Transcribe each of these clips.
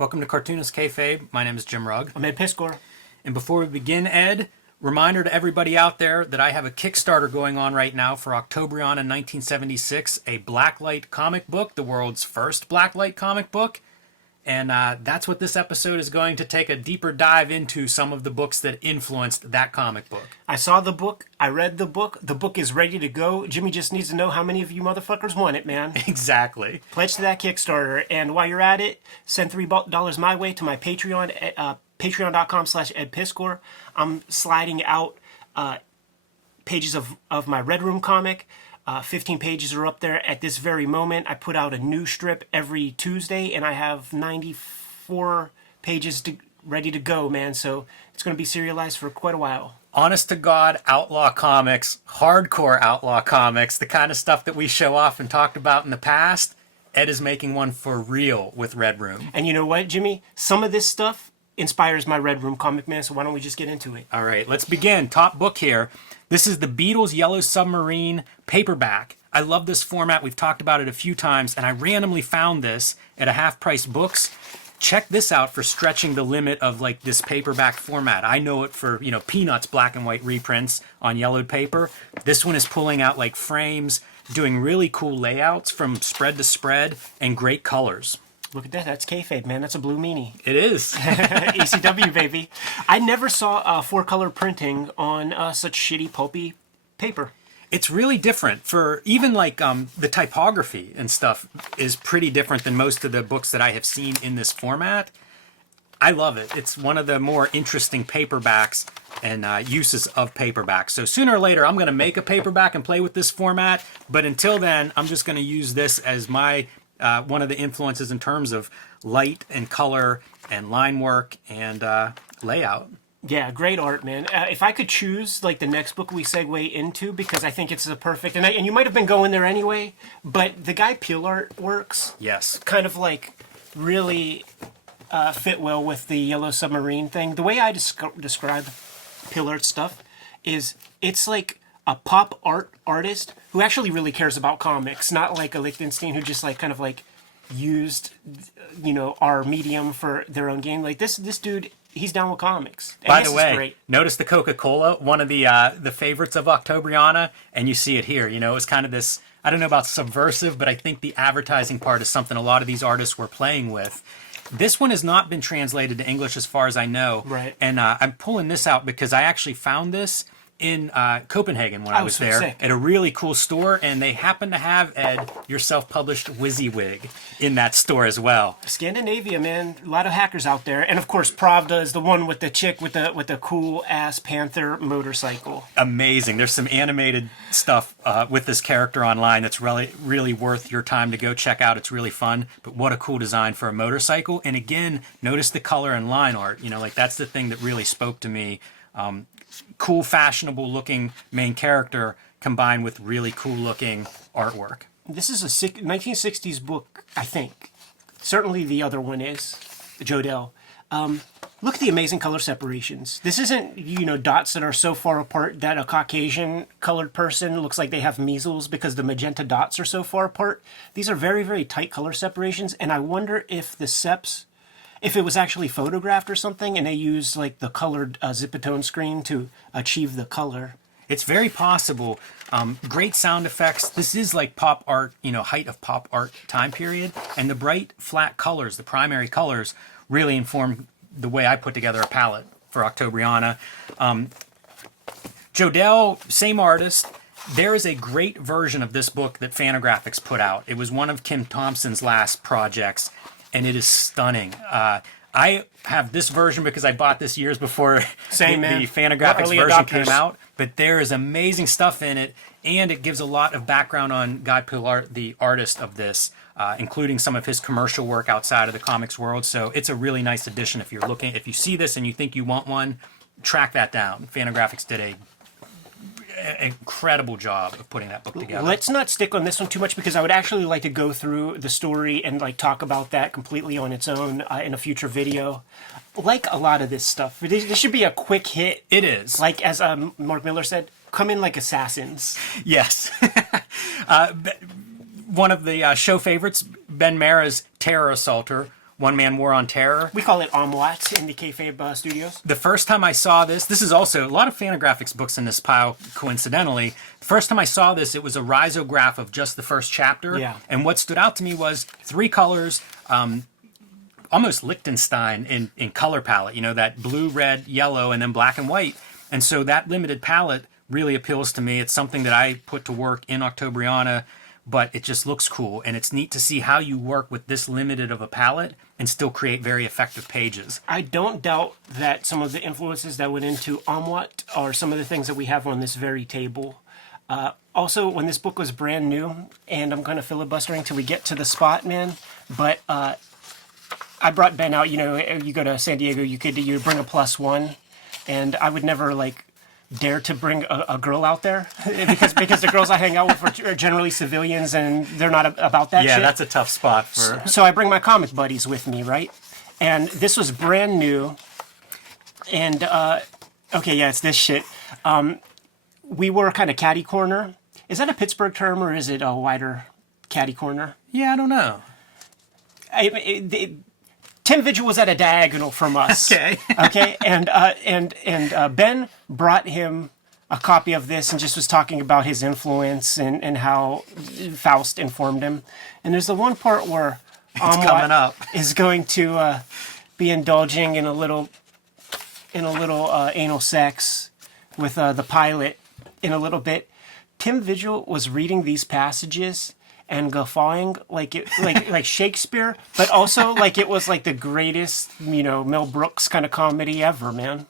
Welcome to Cartoonist Kayfabe. My name is Jim Rugg. I'm Ed Piscor. And before we begin, Ed, reminder to everybody out there that I have a Kickstarter going on right now for Octobriana 1976, a Blacklight comic book, the world's first Blacklight comic book. And that's what this episode is going to take a deeper dive into, some of the books that influenced that comic book. I saw the book. I read the book. The book is ready to go. Jimmy just needs to know how many of you motherfuckers want it, man. Exactly. Pledge to that Kickstarter. And while you're at it, send $3 my way to my Patreon, patreon.com/edpiscor. I'm sliding out pages of my Red Room comic. 15 pages are up there at this very moment. I put out a new strip every Tuesday, and I have 94 pages ready to go, man. So it's going to be serialized for quite a while. Honest to God, outlaw comics, hardcore outlaw comics, the kind of stuff that we show off and talked about in the past. Ed is making one for real with Red Room. And you know what, Jimmy? Some of this stuff inspires my Red Room comic, man. So why don't we just get into it? All right, let's begin. Top book here. This is the Beatles' Yellow Submarine paperback. I love this format. We've talked about it a few times, and I randomly found this at a half-price books. Check this out for stretching the limit of like this paperback format. I know it for, Peanuts black and white reprints on yellowed paper. This one is pulling out like frames, doing really cool layouts from spread to spread, and great colors. Look at that. That's Kayfabe, man. That's a blue meanie. It is. ECW, baby. I never saw four-color printing on such shitty, pulpy paper. It's really different. For even like the typography and stuff is pretty different than most of the books that I have seen in this format. I love it. It's one of the more interesting paperbacks and uses of paperbacks. So sooner or later, I'm going to make a paperback and play with this format. But until then, I'm just going to use this as my one of the influences in terms of light and color and line work and layout. Yeah, great art, man. If I could choose, like, the next book we segue into, because I think it's a perfect, and you might have been going there anyway, but the guy Pilar works, yes, kind of like really fit well with the Yellow Submarine thing. The way I describe Pilar stuff is it's like a pop art artist who actually really cares about comics, not like a Lichtenstein who just like kind of like used, our medium for their own game. Like this dude, he's down with comics. And by the way, notice the Coca-Cola, one of the favorites of Octobriana, and you see it here. It's kind of this, I don't know about subversive, but I think the advertising part is something a lot of these artists were playing with. This one has not been translated to English as far as I know. Right. And I'm pulling this out because I actually found this in Copenhagen when I was there sick. At a really cool store, and they happen to have, Ed, your self-published WYSIWYG in that store as well. Scandinavia, man, a lot of hackers out there, and of course Pravda is the one with the chick with the cool ass panther motorcycle. Amazing. There's some animated stuff with this character online that's really worth your time to go check out. It's really fun, but what a cool design for a motorcycle. And again, notice the color and line art. That's the thing that really spoke to me. Cool, fashionable looking main character combined with really cool looking artwork. This is a 1960s book, I think. Certainly the other one is, Jodelle. Look at the amazing color separations. This isn't, dots that are so far apart that a Caucasian colored person looks like they have measles because the magenta dots are so far apart. These are very, very tight color separations, and I wonder if the seps, if it was actually photographed or something, and they used like the colored Zipatone screen to achieve the color. It's very possible. Great sound effects. This is like pop art, height of pop art time period. And the bright, flat colors, the primary colors, really inform the way I put together a palette for Octobriana. Jodelle, same artist. There is a great version of this book that Fantagraphics put out. It was one of Kim Thompson's last projects, and it is stunning. I have this version because I bought this years before the Fantagraphics version came out. But there is amazing stuff in it, and it gives a lot of background on Guy Pilar, the artist of this, including some of his commercial work outside of the comics world. So it's a really nice addition. If you see this and you think you want one, track that down. Fantagraphics did an incredible job of putting that book together. Let's not stick on this one too much because I would actually like to go through the story and like talk about that completely on its own in a future video. Like a lot of this stuff, this should be a quick hit. It is. Like as Mark Miller said, come in like assassins. Yes. One of the show favorites, Ben Mara's Terror Assaulter, One Man War on Terror. We call it Omwat in the Kayfabe studios. The first time I saw this is also a lot of Fantagraphics books in this pile, coincidentally. The first time I saw this, it was a risograph of just the first chapter. Yeah. And what stood out to me was 3 colors, almost Liechtenstein in color palette, you know, that blue, red, yellow, and then black and white. And so that limited palette really appeals to me. It's something that I put to work in Octobriana, but it just looks cool. And it's neat to see how you work with this limited of a palette and still create very effective pages. I don't doubt that some of the influences that went into Omwat are some of the things that we have on this very table. Also, when this book was brand new, and I'm kind of filibustering till we get to the spot, man, but I brought Ben out. You know, you go to San Diego, you bring a +1, and I would never dare to bring a girl out there because the girls I hang out with are generally civilians and they're not about that shit. Yeah, that's a tough spot for... So I bring my comic buddies with me, right? And this was brand new. And, okay, yeah, it's this shit. We were kind of catty corner. Is that a Pittsburgh term or is it a wider catty corner? Yeah, I don't know. Tim Vigil was at a diagonal from us. Okay. Okay, and Ben brought him a copy of this and just was talking about his influence and how Faust informed him. And there's the one part where coming up. is going to be indulging in a little anal sex with the pilot in a little bit. Tim Vigil was reading these passages and guffawing like Shakespeare, but also like it was like the greatest, you know, Mel Brooks kind of comedy ever, man.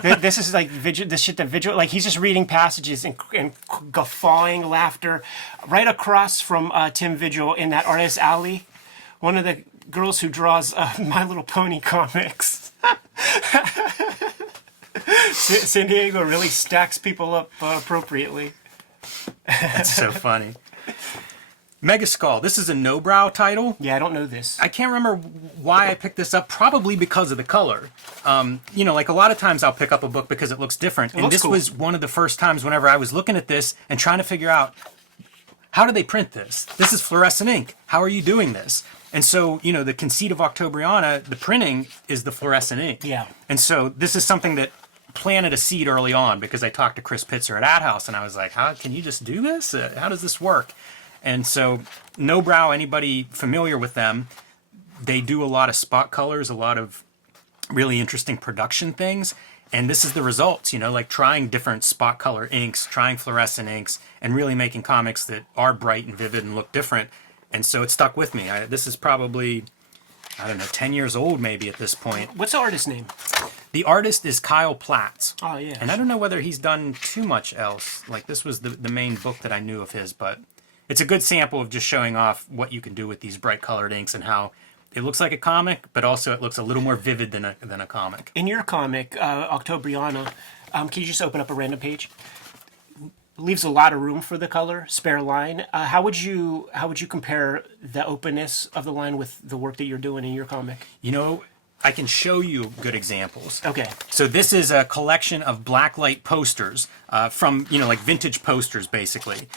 This is like Vigil, the shit that Vigil, like he's just reading passages and guffawing laughter right across from Tim Vigil in that artist alley. One of the girls who draws My Little Pony comics. San Diego really stacks people up appropriately. That's so funny. Mega Skull. This is a no-brow title. Yeah, I don't know this. I can't remember why I picked this up. Probably because of the color. You know, like a lot of times I'll pick up a book because it looks different. And this was one of the first times whenever I was looking at this and trying to figure out, how do they print this? This is fluorescent ink. How are you doing this? And so, you know, the conceit of Octobriana, the printing is the fluorescent ink. Yeah. And so this is something that planted a seed early on because I talked to Chris Pitzer at Ad House and I was like, how can you just do this? How does this work? And so No Brow, anybody familiar with them, they do a lot of spot colors, a lot of really interesting production things. And this is the results, you know, like trying different spot color inks, trying fluorescent inks, and really making comics that are bright and vivid and look different. And so it stuck with me. This is probably, I don't know, 10 years old maybe at this point. What's the artist's name? The artist is Kyle Platts. Oh, yeah. And I don't know whether he's done too much else. Like, this was the main book that I knew of his, but it's a good sample of just showing off what you can do with these bright colored inks and how it looks like a comic, but also it looks a little more vivid than a comic. In your comic, Octobriana, can you just open up a random page? Leaves a lot of room for the color, spare line. How would you compare the openness of the line with the work that you're doing in your comic? You know, I can show you good examples. Okay. So this is a collection of Blacklight posters from, you know, like vintage posters, basically.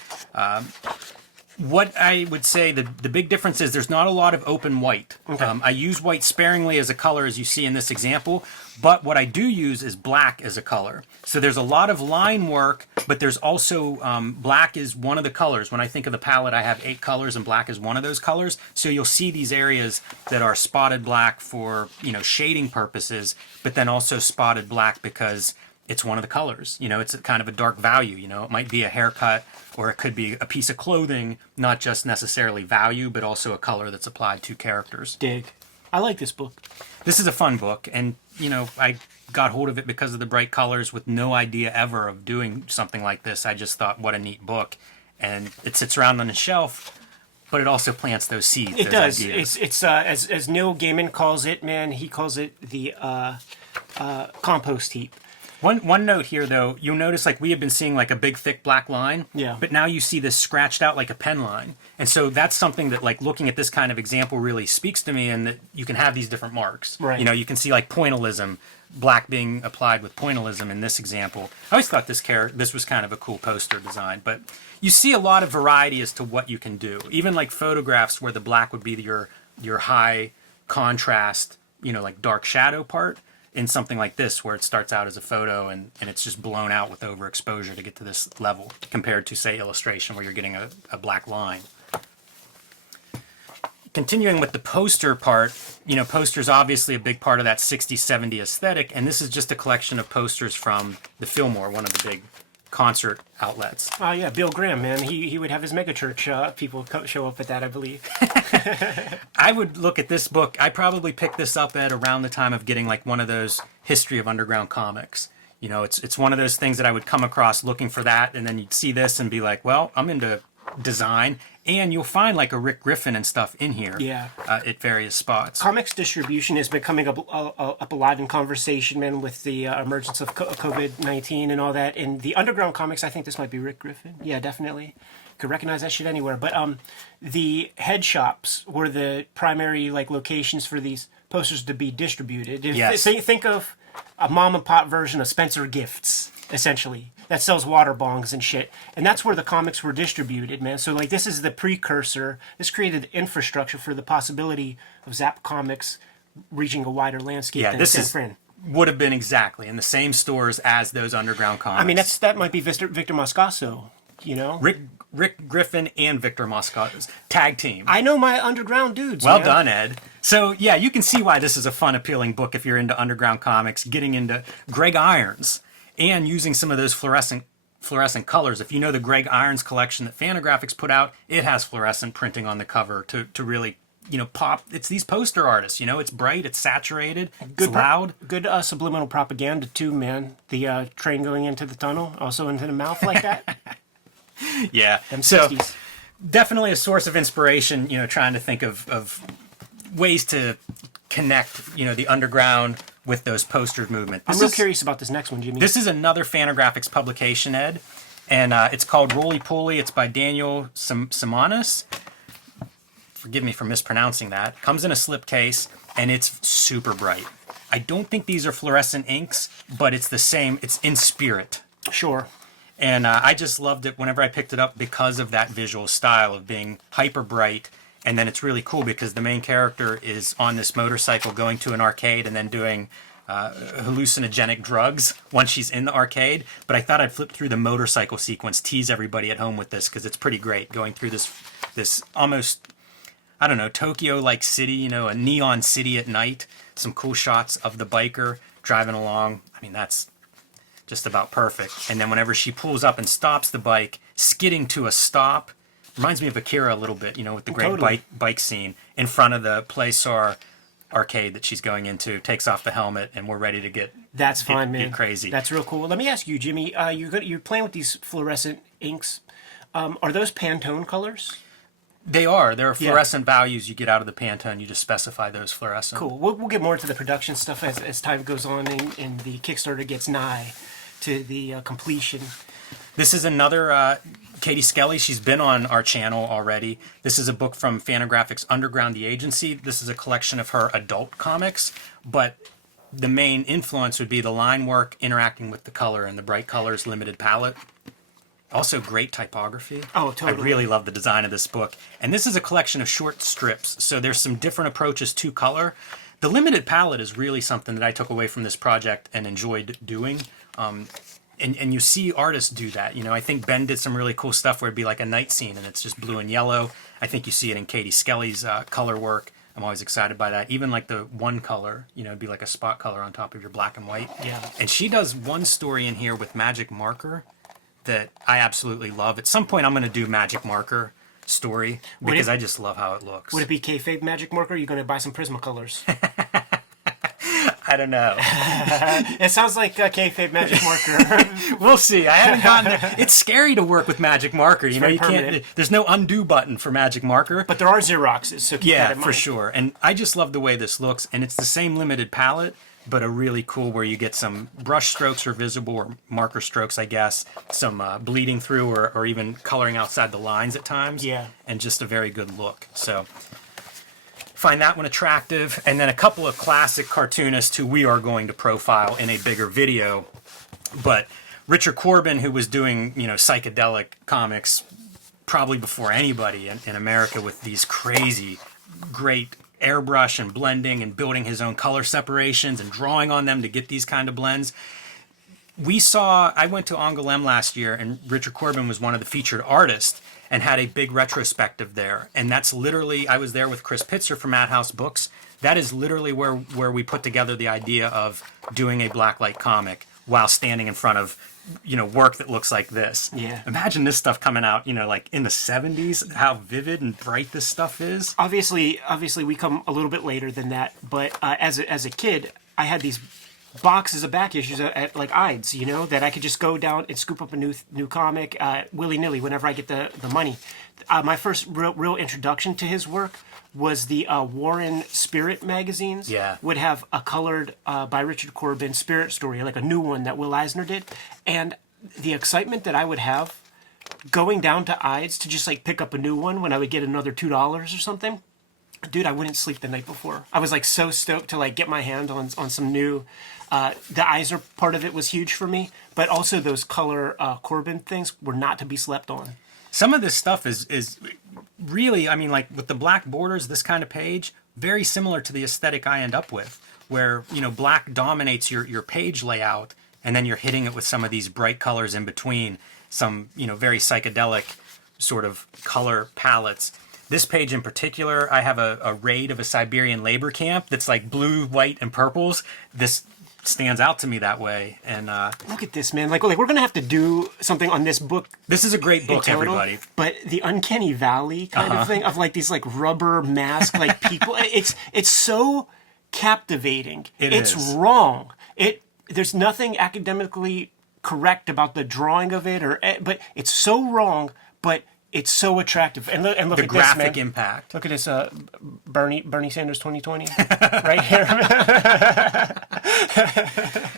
What I would say, the big difference is there's not a lot of open white. Okay. I use white sparingly as a color, as you see in this example, but what I do use is black as a color. So there's a lot of line work, but there's also, black is one of the colors. When I think of the palette, I have 8 colors, and black is one of those colors. So you'll see these areas that are spotted black for, you know, shading purposes, but then also spotted black because it's one of the colors. You know, it's kind of a dark value. You know, it might be a haircut or it could be a piece of clothing, not just necessarily value, but also a color that's applied to characters. Dig. I like this book. This is a fun book, and, you know, I got hold of it because of the bright colors with no idea ever of doing something like this. I just thought, what a neat book. And it sits around on the shelf, but it also plants those seeds. It does. Ideas. It's as Neil Gaiman calls it, man, he calls it the compost heap. One note here, though, you'll notice like we have been seeing like a big, thick black line. Yeah. But now you see this scratched out like a pen line. And so that's something that like looking at this kind of example really speaks to me, and that you can have these different marks. Right. You know, you can see like pointillism, black being applied with pointillism in this example. I always thought this was kind of a cool poster design, but you see a lot of variety as to what you can do. Even like photographs where the black would be your your high contrast, like dark shadow part in something like this, where it starts out as a photo and it's just blown out with overexposure to get to this level, compared to, say, illustration, where you're getting a black line. Continuing with the poster part, poster's obviously a big part of that 60s, 70s aesthetic, and this is just a collection of posters from the Fillmore, one of the big concert outlets. Oh, yeah, Bill Graham, man. He would have his megachurch people show up at that, I believe. I would look at this book. I probably picked this up at around the time of getting like one of those history of underground comics. It's one of those things that I would come across looking for that, and then you'd see this and be like, well, I'm into design, and you'll find like a Rick Griffin and stuff in here. Yeah. At various spots. Comics distribution has been coming up a lot in conversation, man, with the emergence of COVID-19 and all that. And the underground comics, I think this might be Rick Griffin. Yeah, definitely. Could recognize that shit anywhere. But the head shops were the primary locations for these posters to be distributed. Yes. Think of a mom and pop version of Spencer Gifts, essentially, that sells water bongs and shit. And that's where the comics were distributed, man. So, this is the precursor. This created the infrastructure for the possibility of Zap Comics reaching a wider landscape than San Fran. Would have been exactly in the same stores as those underground comics. I mean, that might be Victor Moscaso, Rick Griffin and Victor Moscaso's tag team. I know my underground dudes. Well done, Ed. So, yeah, you can see why this is a fun, appealing book if you're into underground comics, getting into Greg Irons, and using some of those fluorescent colors. If you know the Greg Irons collection that Fantagraphics put out, it has fluorescent printing on the cover to really, pop. It's these poster artists, it's bright, it's saturated, it's loud. Good subliminal propaganda, too, man. The train going into the tunnel, also into the mouth like that. Yeah. Them so 60s. Definitely a source of inspiration, trying to think of ways to connect, the underground with those poster movement. I'm real curious about this next one, Jimmy. This is another Fantagraphics publication, Ed, and it's called Roly Poly. It's by Daniel Simonis. Forgive me for mispronouncing that. Comes in a slipcase, and it's super bright. I don't think these are fluorescent inks, but it's the same. It's in spirit. Sure. And I just loved it whenever I picked it up because of that visual style of being hyper bright. And then it's really cool because the main character is on this motorcycle going to an arcade and then doing hallucinogenic drugs once she's in the arcade. But I thought I'd flip through the motorcycle sequence, tease everybody at home with this because it's pretty great going through this almost, I don't know, Tokyo-like city, a neon city at night. Some cool shots of the biker driving along. I mean, that's just about perfect. And then whenever she pulls up and stops the bike, skidding to a stop, reminds me of Akira a little bit, with the great bike scene in front of the Playsar arcade that she's going into, takes off the helmet, and we're ready to get crazy. That's real cool. Let me ask you, Jimmy, you're playing with these fluorescent inks. Are those Pantone colors? They are. There are fluorescent values you get out of the Pantone. You just specify those fluorescent. Cool. We'll get more into the production stuff as time goes on and the Kickstarter gets nigh to the completion. This is another Katie Skelly. She's been on our channel already. This is a book from Fantagraphics Underground, the agency. This is a collection of her adult comics, but the main influence would be the line work interacting with the color and the bright colors, limited palette. Also great typography. Oh, totally. I really love the design of this book. And this is a collection of short strips, so there's some different approaches to color. The limited palette is really something that I took away from this project and enjoyed doing. And you see artists do that. I think Ben did some really cool stuff where it'd be like a night scene and it's just blue and yellow. I think you see it in Katie Skelly's color work. I'm always excited by that. Even like the one color, it'd be like a spot color on top of your black and white. Yeah. And she does one story in here with magic marker that I absolutely love. At some point I'm going to do magic marker story because I just love how it looks. Would it be Kayfabe magic marker? Or are you going to buy some Prismacolors? I don't know. It sounds like a Kayfabe magic marker. We'll see. I haven't gotten there. It's scary to work with magic marker. You can't. There's no undo button for magic marker. But there are Xeroxes, so keep that in mind. For sure. And I just love the way this looks. And it's the same limited palette, but a really cool where you get some brush strokes are visible, or marker strokes, I guess. Some bleeding through, or even coloring outside the lines at times. Yeah. And just a very good look. So find that one attractive. And then a couple of classic cartoonists who we are going to profile in a bigger video. But Richard Corbin, who was doing, psychedelic comics probably before anybody in America with these crazy, great airbrush and blending and building his own color separations and drawing on them to get these kind of blends. I went to Angoulême last year, and Richard Corbin was one of the featured artists and had a big retrospective there. And that's literally, I was there with Chris Pitzer from Madhouse Books. That is literally where we put together the idea of doing a blacklight comic while standing in front of, work that looks like this. Yeah. Imagine this stuff coming out, like in the 70s, how vivid and bright this stuff is. Obviously, we come a little bit later than that, but as a kid, I had these boxes of back issues at like Ides, that I could just go down and scoop up a new comic willy-nilly whenever I get the money. My first real introduction to his work was the Warren Spirit magazines. Yeah. Would have a colored by Richard Corbin Spirit story, like a new one that Will Eisner did. And the excitement that I would have going down to Ides to just like pick up a new one when I would get another $2 or something. Dude, I wouldn't sleep the night before. I was like so stoked to like get my hand on some new. The Eisner part of it was huge for me, but also those color Corbin things were not to be slept on. Some of this stuff is really, like with the black borders, this kind of page, very similar to the aesthetic I end up with, where, black dominates your page layout, and then you're hitting it with some of these bright colors in between, some, very psychedelic sort of color palettes. This page in particular, I have a raid of a Siberian labor camp that's like blue, white, and purples. This stands out to me that way. And look at this, man. Like we're gonna have to do something on this book. This is a great book, total, everybody. But the Uncanny Valley kind of thing of like these like rubber mask like people. It's so captivating. It's wrong. There's nothing academically correct about the drawing of it, but it's so wrong. But it's so attractive, and look the at graphic this, man. impact. Look at this, Bernie Sanders 2020, right here.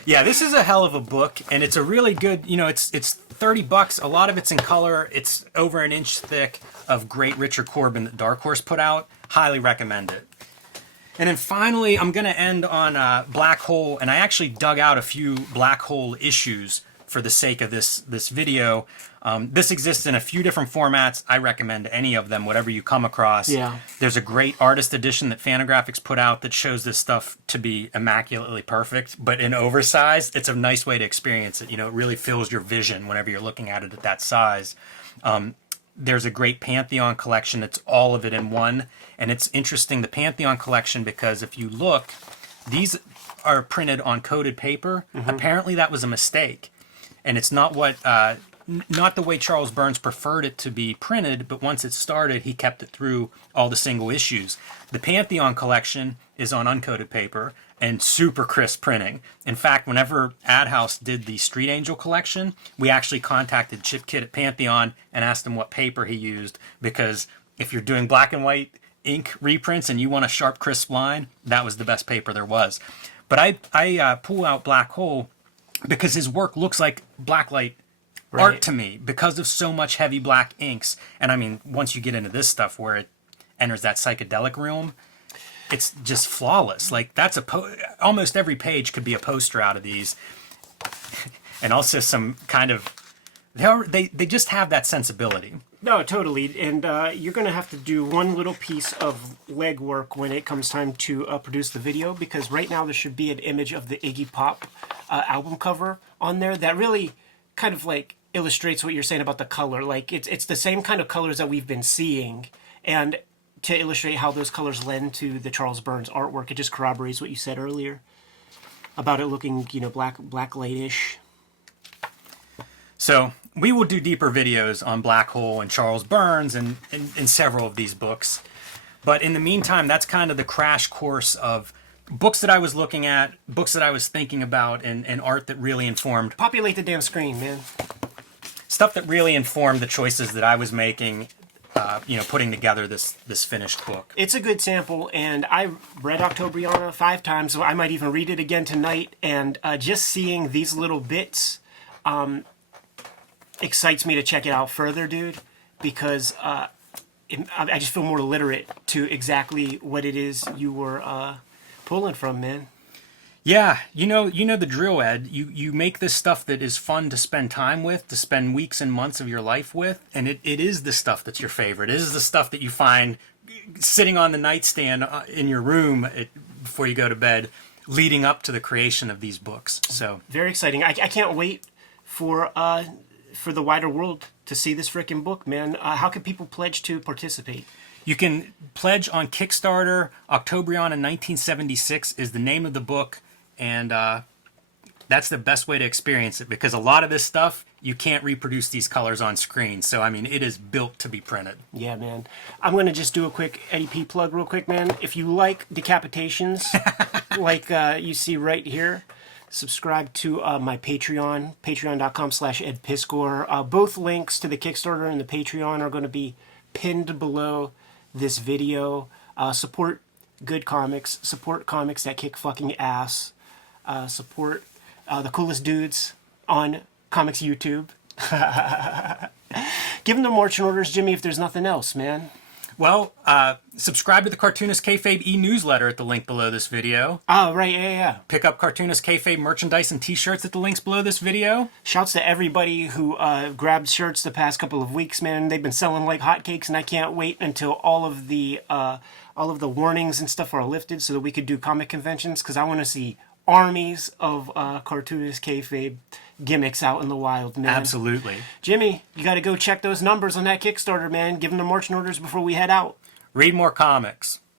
Yeah, this is a hell of a book, and it's a really good. It's $30. A lot of it's in color. It's over an inch thick of great Richard Corbin that Dark Horse put out. Highly recommend it. And then finally, I'm going to end on Black Hole, and I actually dug out a few Black Hole issues for the sake of this video. This exists in a few different formats. I recommend any of them, whatever you come across. Yeah. There's a great artist edition that Fantagraphics put out that shows this stuff to be immaculately perfect, but in oversized. It's a nice way to experience it. It really fills your vision whenever you're looking at it at that size. There's a great Pantheon collection that's all of it in one. And it's interesting, the Pantheon collection, because if you look, these are printed on coated paper. Mm-hmm. Apparently that was a mistake. And it's not not the way Charles Burns preferred it to be printed, but once it started, he kept it through all the single issues. The Pantheon collection is on uncoated paper and super crisp printing. In fact, whenever AdHouse did the Street Angel collection, we actually contacted Chip Kidd at Pantheon and asked him what paper he used, because if you're doing black and white ink reprints and you want a sharp, crisp line, that was the best paper there was. But I pull out Black Hole because his work looks like blacklight art to me because of so much heavy black inks. And once you get into this stuff where it enters that psychedelic realm, it's just flawless. Like that's almost every page could be a poster out of these. And also some kind of, they just have that sensibility. No, totally. And you're going to have to do one little piece of legwork when it comes time to produce the video, because right now there should be an image of the Iggy Pop album cover on there that really kind of like illustrates what you're saying about the color. Like it's the same kind of colors that we've been seeing, and to illustrate how those colors lend to the Charles Burns artwork, it just corroborates what you said earlier about it looking, black light-ish. So we will do deeper videos on Black Hole and Charles Burns and several of these books. But in the meantime, that's kind of the crash course of books that I was looking at, books that I was thinking about, and art that really informed. Populate the damn screen, man. Stuff that really informed the choices that I was making, putting together this finished book. It's a good sample, and I read Octobriana 5 times, so I might even read it again tonight. And just seeing these little bits excites me to check it out further, dude, because I just feel more literate to exactly what it is you were pulling from, man. Yeah, you know the drill, Ed. You make this stuff that is fun to spend time with, to spend weeks and months of your life with, and it is the stuff that's your favorite. It is the stuff that you find sitting on the nightstand in your room before you go to bed, leading up to the creation of these books. So very exciting. I can't wait for the wider world to see this freaking book, man. How can people pledge to participate? you can pledge on Kickstarter. Octobriana 1976 is the name of the book, and that's the best way to experience it, because a lot of this stuff, you can't reproduce these colors on screen. So, I mean, it is built to be printed. Yeah, man. I'm going to just do a quick Eddie P plug real quick, man. If you like decapitations, like you see right here, subscribe to my Patreon, patreon.com/edpiscor. Both links to the Kickstarter and the Patreon are going to be pinned below this video. Support good comics. Support comics that kick fucking ass. Support the coolest dudes on comics YouTube. Give them the marching orders, Jimmy, if there's nothing else, man. Well, subscribe to the Cartoonist Kayfabe e-newsletter at the link below this video. Oh, right, yeah. Pick up Cartoonist Kayfabe merchandise and t-shirts at the links below this video. Shouts to everybody who grabbed shirts the past couple of weeks, man. They've been selling like hotcakes, and I can't wait until all of the warnings and stuff are lifted so that we could do comic conventions, because I want to see armies of Cartoonist Kayfabe gimmicks out in the wild, man. Absolutely. Jimmy, you got to go check those numbers on that Kickstarter, man. Give them the marching orders before we head out. Read more comics.